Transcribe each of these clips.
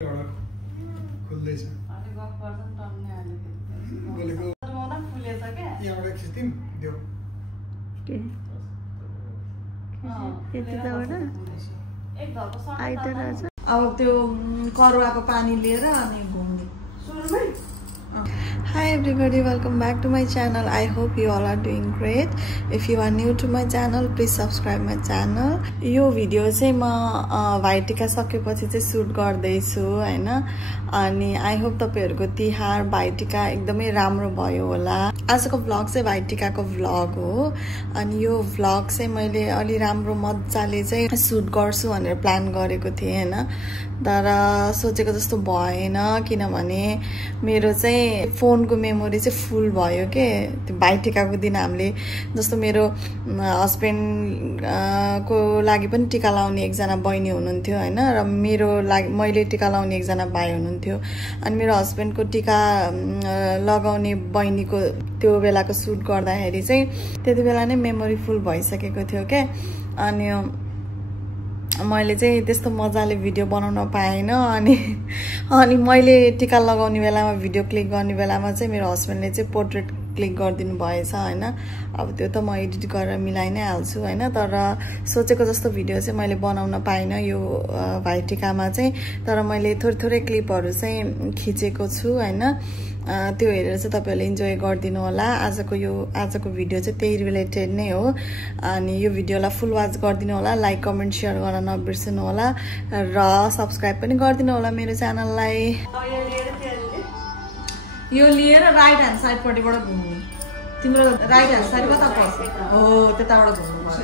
खुल्दैछ अनि गफ गर्दा पनि टन्ने हाल्यो बोलेको मलाई फुलेछ के यहाँबाट खिच्दिम देऊ के त्यताबाट एक धर्को सट आइतरहेछ। अब त्यो करुवाको पानी लिएर अनि घुम्ने सुरुमै Hi everybody, welcome back to my channel. I hope you all are doing great. If you are new to my channel, please subscribe my channel. यो भिडियो चाहिँ म भाइटिका सकेपछि चाहिँ सुट गर्दैछु हैन। अनि आई होप तपाईहरुको तिहार भाइटिका एकदमै राम्रो भयो होला। आजको भ्लग चाहिँ भाइटिकाको भ्लग हो। अनि यो भ्लग चाहिँ मैले अलि राम्रो मज्जाले चाहिँ सुट गर्छु भनेर प्लान गरेको थिएँ हैन। तर सोचेको जस्तो भएन किनभने मेरो चाहिँ फोनको मेमोरी चाहिँ फुल भयो के। त्यो भाइटिकाको दिन हामीले जस्तो मेरो हस्बेन्ड को लागि पनि टिका लाउने एकजना बहिनी हुनुहुन्थ्यो हैन र मेरो लागि मैले टिका लाउने एकजना भाइ हुनुहुन्थ्यो। अनि मेरो हस्बेन्डको टिका लगाउने बहिनीको त्यो बेलाको सुट गर्दाखेरि चाहिँ त्यति बेला नै मेमोरी फुल भइसकेको थियो के। अनि मैले चाहिँ त्यस्तो मजाले भिडियो बनाउन पाएन। अनि मैले टिका लगाउने बेलामा भिडियो क्लिक गर्ने बेलामा चाहिँ मेरो हस्बेन्डले चाहिँ पोर्ट्रेट क्लिक गरिदिनु भएछ हैन। अब त्यो त म एडिट गरेर मिलाइ नै हाल्छु हैन। तर सोचेको जस्तो भिडियो चाहिँ मैले बनाउन पाइन यो भाइटिकामा चाहिँ। तर मैले थोरै क्लिपहरु चाहिँ खिचेको छु हैन। त्यो हेरेर चाहिँ तपाईहरुले इन्जोय गर्दिनु होला। आजको भिडियो चाहिँ त्यही रिलेटेड नै हो। अनि यो भिडियोलाई फुल वाच गर्दिनु होला, लाइक कमेन्ट शेयर गर्न नबिर्सनु होला र सब्स्क्राइब पनि गर्दिनु होला मेरो च्यानललाई। यो लिएर राइट ह्यान्ड साइड पट्टिबाट घुम्ने। तिम्रो राइट ह्यान्ड साइड कता पर्छ? हो त्यताबाट घुम्नु पर्छ।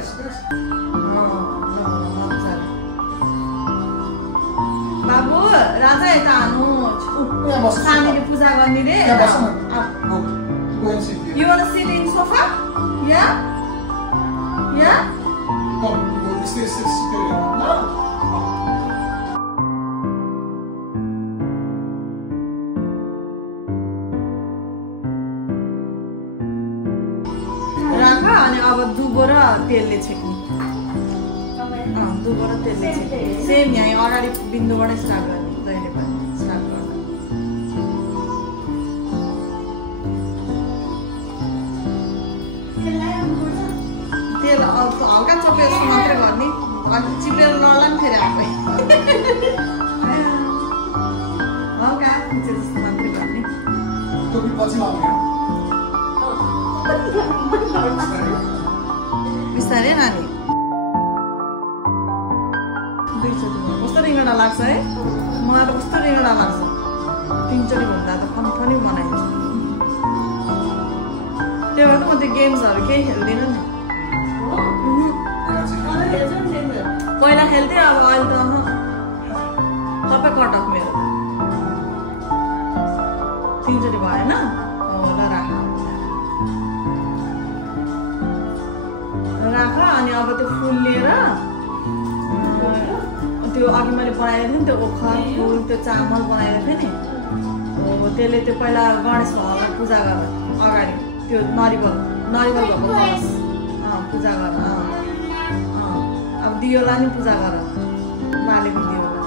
बाबु राजा यता हानु सानीले पूजा गर्ने रे। You want to sit in sofa? Yeah? Yeah? राख अनि अब दुबो र तेलले छेक्ने। दुबो र तेलले छेक्ने। सेम यहाँ अगाडि बिन्दुबाटै स्टार्ट गर्ने। जहिले पनि स्टार्ट गर्नु। तेल हल्का चपेर जस्तो मात्रै गर्ने। अनि चिपेर नला नि फेरि आफै। हल्का चिपे जस्तो मात्रै गर्ने। बिस्तारै नानी। कस्तो रिङ्गडा लाग्छ है? मलाई त कस्तो रिङ्गडा लाग्छ। 3 चोटि भन्दा त फनी बनाइन्छ। त्यही भएर त म त्यो गेम्सहरु केही खेल्दिनँ नि। पहिला खेल्थेँ अब अहिले त सबै कट अफ मेरो। 3 चोटि भएन? ल राख। अनि अब त्यो फुल लिएर त्यो अघि मैले बनाएको थिएँ नि त्यो ओखर फुल त्यो चामल बनाएको थिएँ नि। हो त्यसले त्यो पहिला गणेश भगवानलाई पूजा गर अगाडि त्यो नरिवल भएको कलश पूजा गर। अब दियोलाई नि पूजा गर बालेको दियोलाई।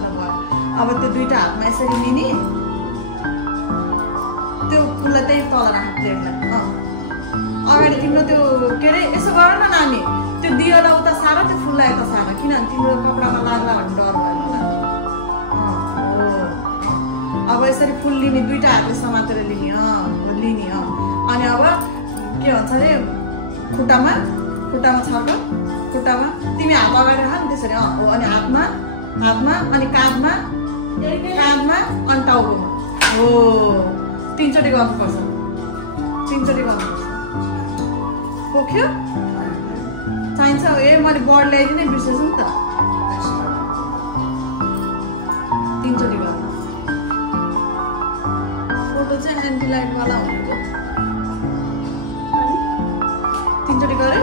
ल भयो। अब त्यो दुईटा हातमा यसरी लिने त्यो फुललाई त्यही तल राख्ने प्लेटलाई। अगाडि तिम्रो त्यो के अरे यसो गर न नानी। त्यो दियोलाई उता सार त्यो फुललाई यता सार किनभने तिम्रो कपडामा लाग्ला भन्ने डर भयो मलाई। हो अब यसरी फुल लिने दुईटा हातले समातेर लिने। लिने अनि अब के भन्छ अरे खुट्टामा छर्क खुट्टामा तिमी हात अगाडि राख नि त्यसरी। हो अनि हातमा अनि काँधमा अनि टाउकोमा। हो 3 चोटि गर्नुपर्छ। 3 चोटि गर्नुपर्छ। पोख्यो चाहिन्छ। ए मैले बर्ड ल्याइदिनै बिर्सेछु नि त। 3 चोटि गर्नु। फोटो चाहिँ एन्टी लाइटवाला हुन्छ। 3 चोटि गऱ्यो।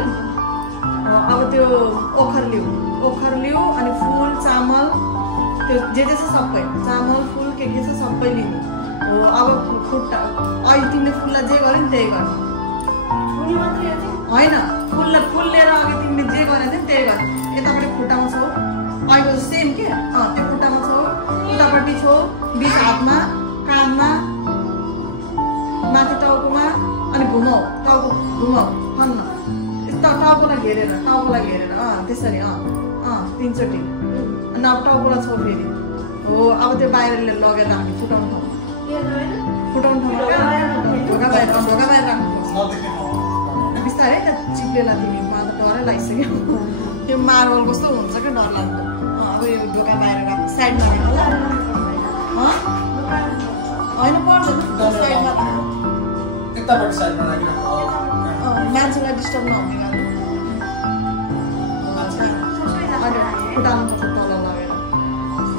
अब त्यो ओखर लिऊ अनि फुल चामल त्यो जे छ सबै चामल फुल के छ सबै लिने। हो अब खुट्टा अहिले तिमीले फुललाई जे गर्यो नि त्यही गर्ने। होइन फुल लिएर अघि तिमीले जे गरेको थियौ त्यही गर। यतापट्टि खुट्टामा छौ अहिले सेम के त्यो खुट्टामा छौ अगाडि छो बिच हातमा कानमा माथि टाउकोमा अनि घुमाऊ टाउको घुमाऊ फन्न टाउकोलाई घेरेर त्यसरी 3 चोटि अनि अब टाउकोलाई छो फेरि हो अब त्यो बाहिरले लगेर राख्नु फुटाउनु ढोका बाहिर राख्नु बिस्तारै त्यहाँ चिप्लेला तिमी मलाई त डरै लागिसक्यो त्यो मार्बल कस्तो हुन्छ क्या डर लाग्दो अब यो ढोका बाहिर राख्नु साइडमा होइन पर्दैन साइडमा मान्छेलाई डिस्टर्ब नहुने गरी फुटाउनुपर्छ तल लगेर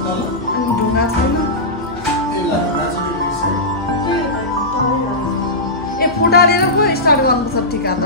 अनि ढुङ्गा छैन ए फुटालेर पो स्टार्ट गर्नुपर्छ टिका त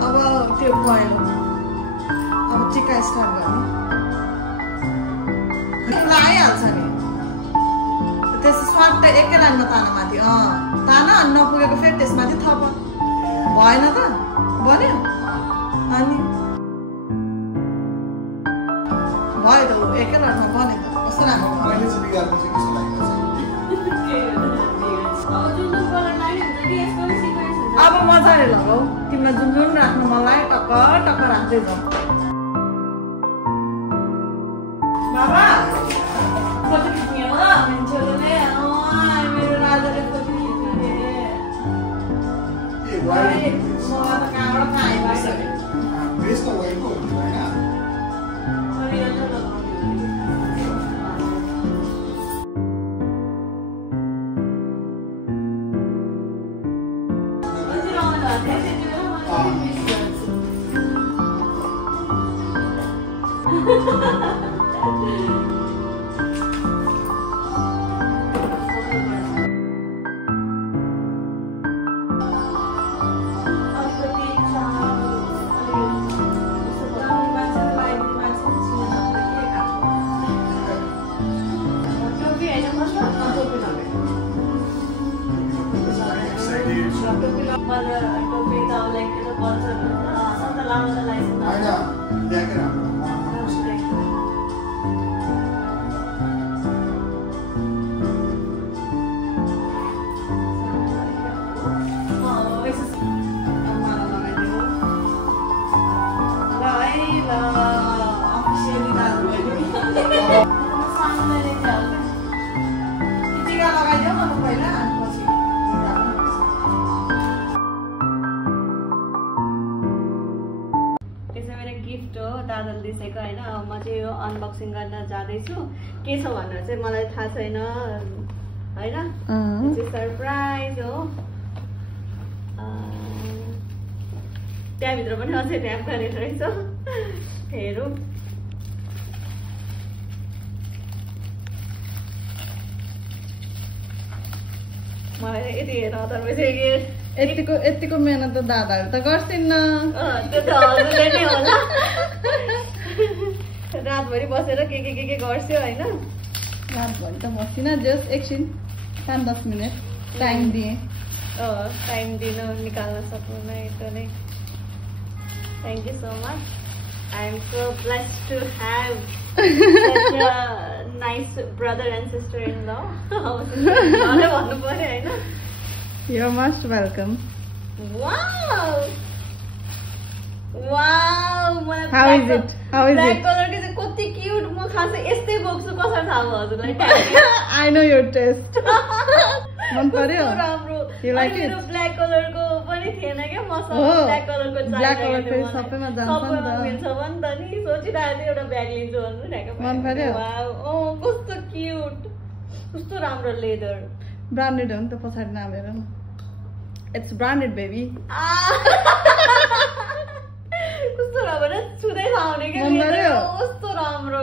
अब त्यो भयो अब टिका स्टार्ट गर्ने आइहाल्छ नि त्यस स्वाट एकै लाइनमा ताना माथि ताना अनि नपुगेको फेरि त्यसमाथि थप भएन त बन्यो अनि भयो त एकै लाइनमा बन्यो त कस्तो राम्रो अब मजाले लगाऊ तिमीलाई जुन राख्नु मलाई टक्क टक्क राख्दै जाऊ बाबा फोटो खिच्ने हो मान्छेहरूले मेरो राजाले फोटो खिच्ने मलाई त कहाँबाट आइसक्यो अनबक्सिङ गर्न जाँदैछु के छ भनेर चाहिँ मलाई थाहा छैन हैन सरप्राइज हो त्यहाँभित्र पनि अझै ध्यान गरेर रहेछ हेरौँ मलाई यति हेर्न तर यतिको मेहनत त दादाहरू त गर्छिन् त्यो त हजुरले नै होला रातभरि बसेर के गर्छु होइन रातभरि त बसिनँ जस्ट एकछिन 5-10 मिनट टाइम दिएँ टाइम दिनु निकाल्न सक्नुमा एकदमै thank you so much I am so blessed to have such a nice brother and sister-in-law. भन्नु पर्यो हैन You're most welcome. Wow! How is it? Black color के चाहिँ कति क्यूट म खास यस्तै बोक्छु कसरी थाहा भयो हजुरलाई I know your taste. मन पर्यो राम्रो You like it? ब्ल्याक कलरको पनि थिएन के मसँग ब्ल्याक कलरको ब्ल्याक कलर फेरि सबैमा जान्छ नि त मिल्छ भने त नि सोचिरहेको थिएँ एउटा ब्याग लिन्छु भन्नु ठ्याक्क मन पर्यो कस्तो क्यूट कस्तो राम्रो लेदर ब्रान्डेड हो नि त पछाडि नाम हेर न It's branded baby कस्तो राम्रो छुदै खाउने के कस्तो राम्रो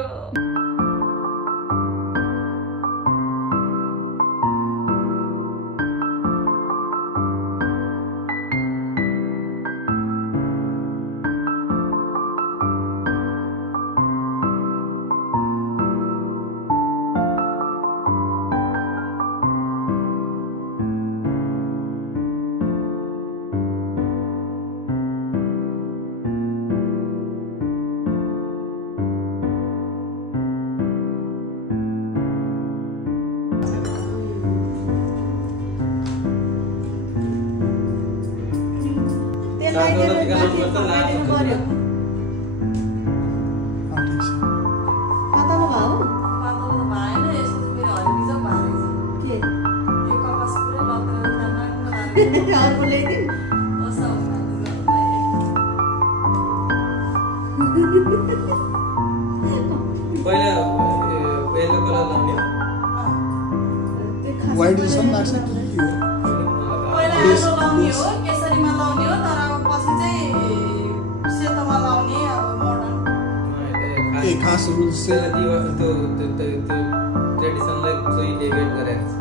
व्हाइट जस्तो लाग्छ कि के हो? पहिला आलो लाउने हो, केसरीमा लाउने हो, तर अब पछि चाहिँ सेतोमा लाउने अब मोडर्न। ए खास रुल्स चाहिँ त्यो ट्रेडिसनलाई सोही डेभिएट गरेको छ।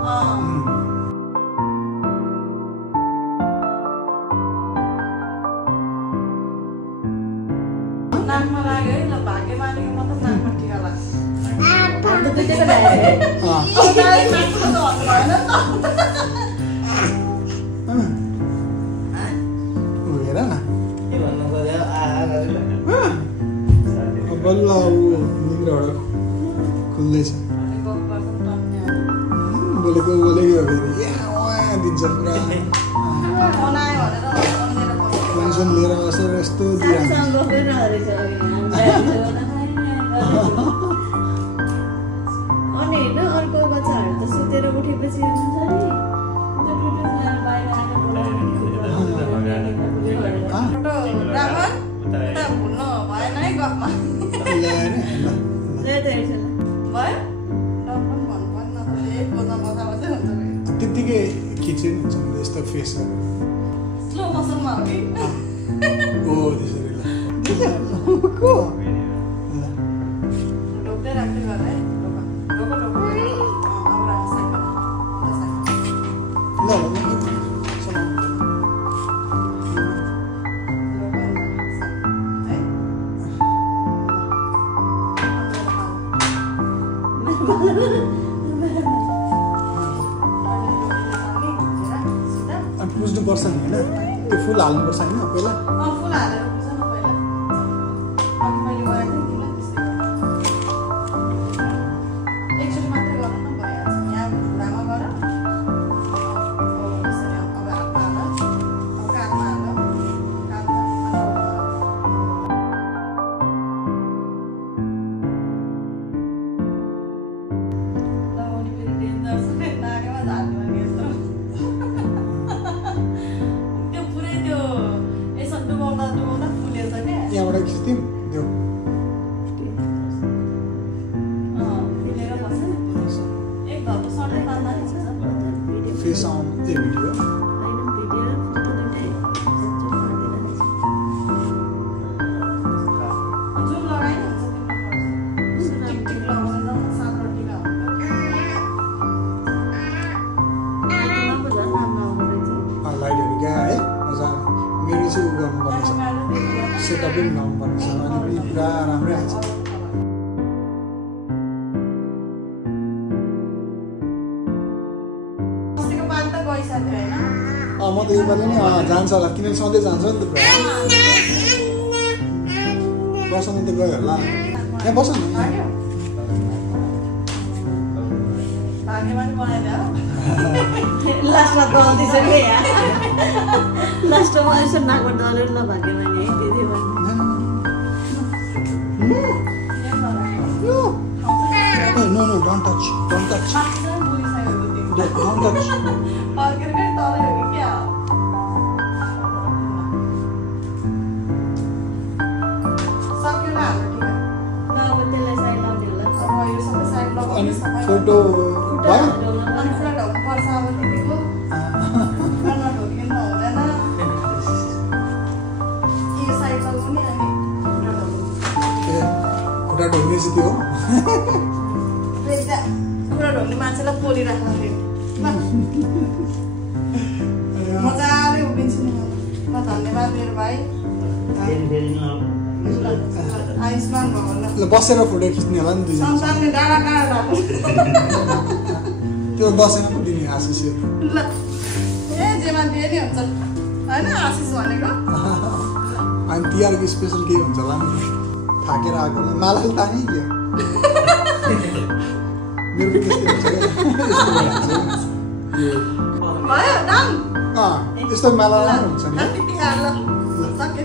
नाकमा लाग्यो है, ल भाग्यमानीको मतलब नाकमा टिका लाग्छ। हेर न के भन्नु खोज्यो बल्ल निन्द्राबाट खुल्दैछ बोलेको बोलेको फेरि दिन्छ पुरा पेन्सन लिएर बसेर यस्तो अनि होइन अर्को बच्चाहरू त सुतेर उठेपछि त्यत्तिकै खिच्यो नि यस्तो फेस स्लो मोसनमा हो कि हो त्यसरी ढोक्दै राख्दै गर है ढोको ढोको अब राख साइकल ल बुझ्नुपर्छ नि होइन त्यो फुल हाल्नुपर्छ होइन पहिला फुल हालेर बुझ्छ न पहिला अब मैले गरेको थिएँ किन त्यस्तै एकचोटि मात्रै गर्नु न भइहाल्छ यहाँ ढुङ्गामा गर यसरी अब हातमा हाल अब काँधमा हाल काँधमा लगाउने फेरि डेन्जर छ नाकेमा झार्ने भने यस्तो यहाँबाट खिच्थ्यौँ त्यो फेस अन ए भिडियो लाइटहरू क्या है मजा मेरो चाहिँ उ गर्नुपर्ने छ सेटअप पनि लाउनुपर्ने छ अनि पनि पुरा राम्रै आउँछ म त योपालि नै जान्छ होला किनभने सधैँ जान्छ नि त पुरा बस्नु त गयो होला यहाँ बस न लास्टमा दल्दैछ कि लास्टमा यसो नाकमा दलेर ल भाग्यमानी है दिदी No, don't touch. Don't touch. Don't touch. Photo भयो खुट्टा ढोग्ने चाहिँ त्यो खुट्टा ढोग्ने मान्छेलाई पोलिराख्नु मजाले उभिन्छु नि म धन्यवाद मेरो भाइ आयुष्मान भगवान् बसेर फोटो खिच्ने होला नि दुईजना संसारले डाँडा डाँडा त्यो दसैँमा पनि दिने आशिष ल ए जेमा दिए नि हुन्छ होइन आशिष भनेको अनि तिहारको स्पेसल केही हुन्छ होला नि थाकेर आएको होला मालाले ताने क्या मेरो पनि त्यस्तै हुन्छ भयो डन यस्तो माला हुन्छ नि ल सक्यो